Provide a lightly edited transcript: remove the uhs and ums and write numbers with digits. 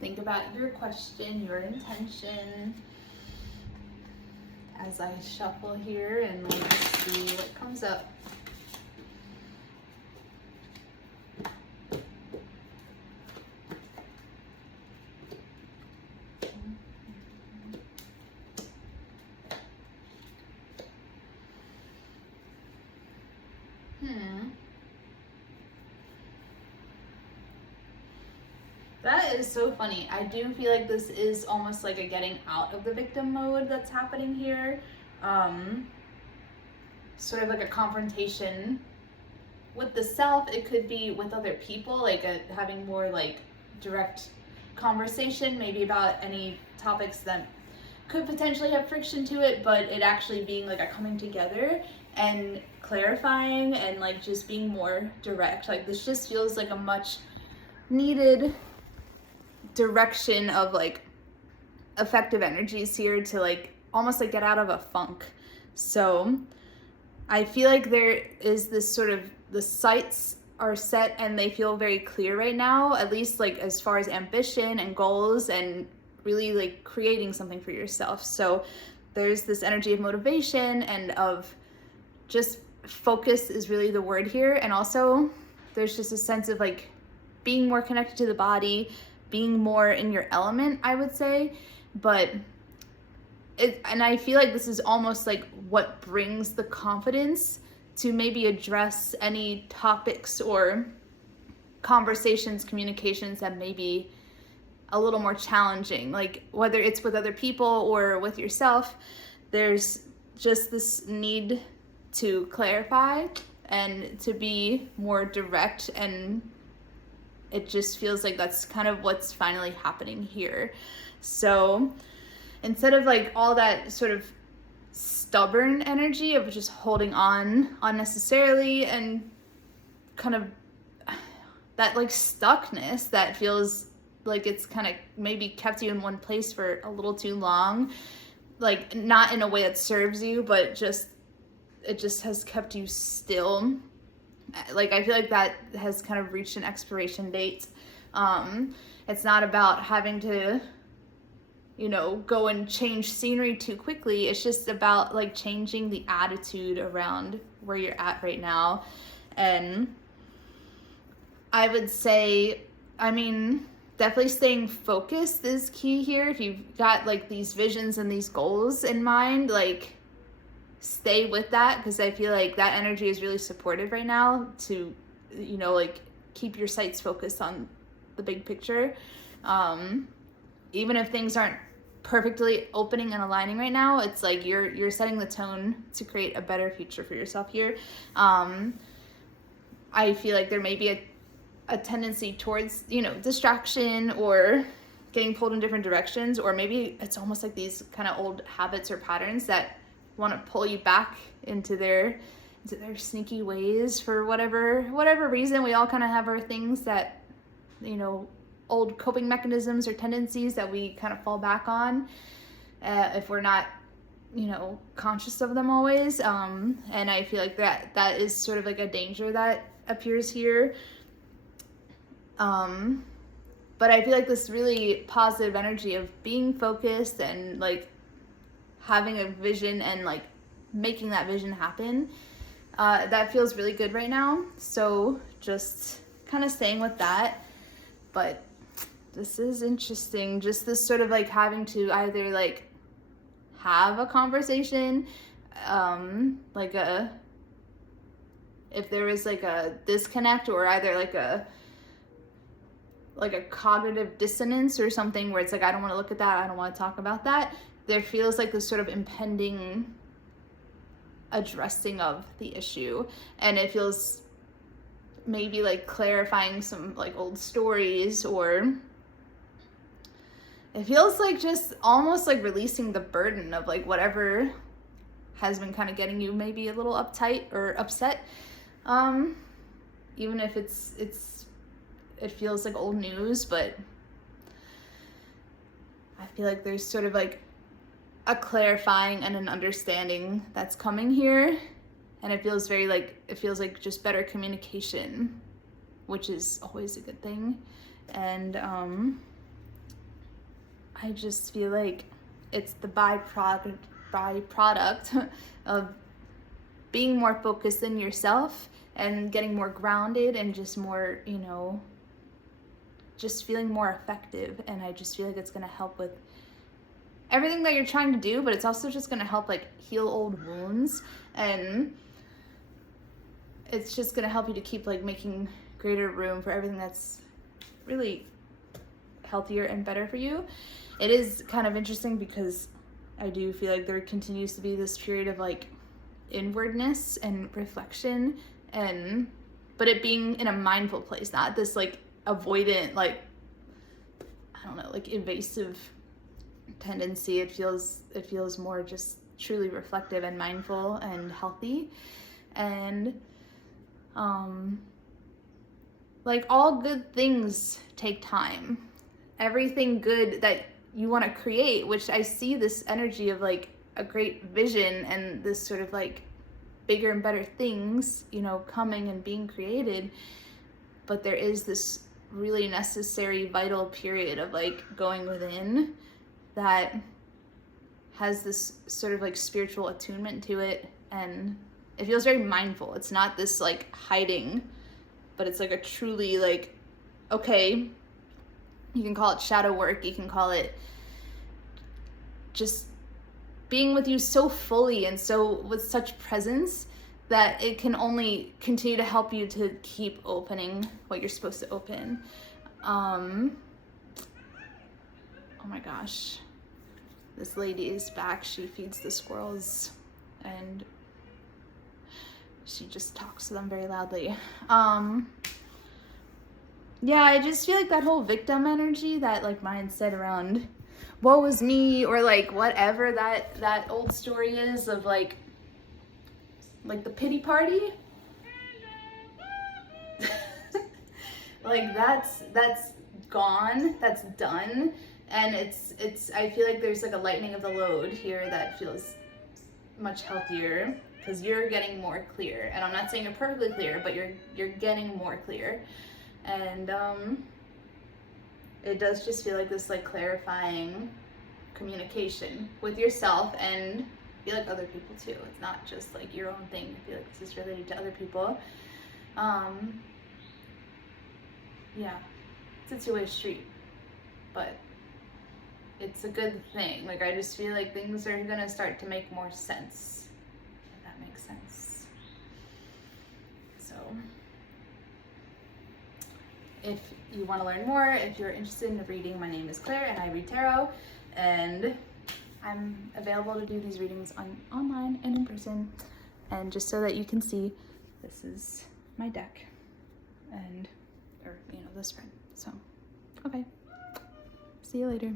think about your question, your intention, as I shuffle here, and let's see what comes up. That is so funny. I do feel like this is almost like a getting out of the victim mode that's happening here. Sort of like a confrontation with the self. It could be with other people, like having more like direct conversation, maybe about any topics that could potentially have friction to it, but it actually being like a coming together and clarifying and like just being more direct. Like this just feels like a much needed direction of like effective energies here to like almost like get out of a funk. So I feel like there is this sort of, the sights are set and they feel very clear right now, at least like as far as ambition and goals and really like creating something for yourself. So there's this energy of motivation and of just focus is really the word here. And also there's just a sense of like being more connected to the body, being more in your element, I would say. But and I feel like this is almost like what brings the confidence to maybe address any topics or conversations, communications that may be a little more challenging, like whether it's with other people or with yourself. There's just this need to clarify and to be more direct, and it just feels like that's kind of what's finally happening here. So instead of like all that sort of stubborn energy of just holding on unnecessarily and kind of that like stuckness that feels like it's kind of maybe kept you in one place for a little too long, like not in a way that serves you, but just it just has kept you still. Like I feel like that has kind of reached an expiration date. It's not about having to, you know, go and change scenery too quickly. It's just about like changing the attitude around where you're at right now. And I would say, I mean, definitely staying focused is key here. If you've got like these visions and these goals in mind, like stay with that, because I feel like that energy is really supportive right now to, you know, like keep your sights focused on the big picture. Even if things aren't perfectly opening and aligning right now, it's like you're setting the tone to create a better future for yourself here. I feel like there may be a tendency towards, you know, distraction or getting pulled in different directions, or maybe it's almost like these kind of old habits or patterns that want to pull you back into their sneaky ways for whatever reason. We all kind of have our things that, you know, old coping mechanisms or tendencies that we kind of fall back on if we're not, you know, conscious of them always. And I feel like that is sort of like a danger that appears here. But I feel like this really positive energy of being focused and like having a vision and like making that vision happen, that feels really good right now. So just kind of staying with that. But this is interesting, just this sort of like having to either like have a conversation, like if there is like a disconnect or either like a cognitive dissonance or something where it's like, I don't want to look at that, I don't want to talk about that. There feels like this sort of impending addressing of the issue, and it feels maybe like clarifying some like old stories, or it feels like just almost like releasing the burden of like whatever has been kind of getting you maybe a little uptight or upset, even if it feels like old news. But I feel like there's sort of like a clarifying and an understanding that's coming here, and it feels like just better communication, which is always a good thing. And I just feel like it's the byproduct of being more focused in yourself and getting more grounded and just more, you know, just feeling more effective. And I just feel like it's going to help with everything that you're trying to do, but it's also just going to help like heal old wounds, and it's just going to help you to keep like making greater room for everything that's really healthier and better for you. It is kind of interesting because I do feel like there continues to be this period of like inwardness and reflection, and but it being in a mindful place, not this like avoidant, like, I don't know, like evasive tendency. It feels more just truly reflective and mindful and healthy. And like all good things take time. Everything good that you want to create, which I see this energy of like a great vision and this sort of like bigger and better things, you know, coming and being created. But there is this really necessary, vital period of like going within that has this sort of like spiritual attunement to it, and it feels very mindful. It's not this like hiding, but it's like a truly like, okay, you can call it shadow work, you can call it just being with you so fully and so with such presence that it can only continue to help you to keep opening what you're supposed to open. Oh my gosh, this lady is back. She feeds the squirrels and she just talks to them very loudly. Yeah, I just feel like that whole victim energy, that like mindset around woe is me, or like whatever that old story is of like the pity party. Like that's gone, that's done. And it's I feel like there's like a lightening of the load here that feels much healthier, because you're getting more clear. And I'm not saying you're perfectly clear, but you're getting more clear. And it does just feel like this like clarifying communication with yourself, and I feel like other people too. It's not just like your own thing. I feel like this is related to other people. Yeah, it's a two-way street, but it's a good thing. Like I just feel like things are gonna start to make more sense, if that makes sense. So if you want to learn more, if you're interested in a reading, my name is Claire and I read tarot, and I'm available to do these readings online and in person. And just so that you can see, this is my deck, and or you know, the spread. So okay, see you later.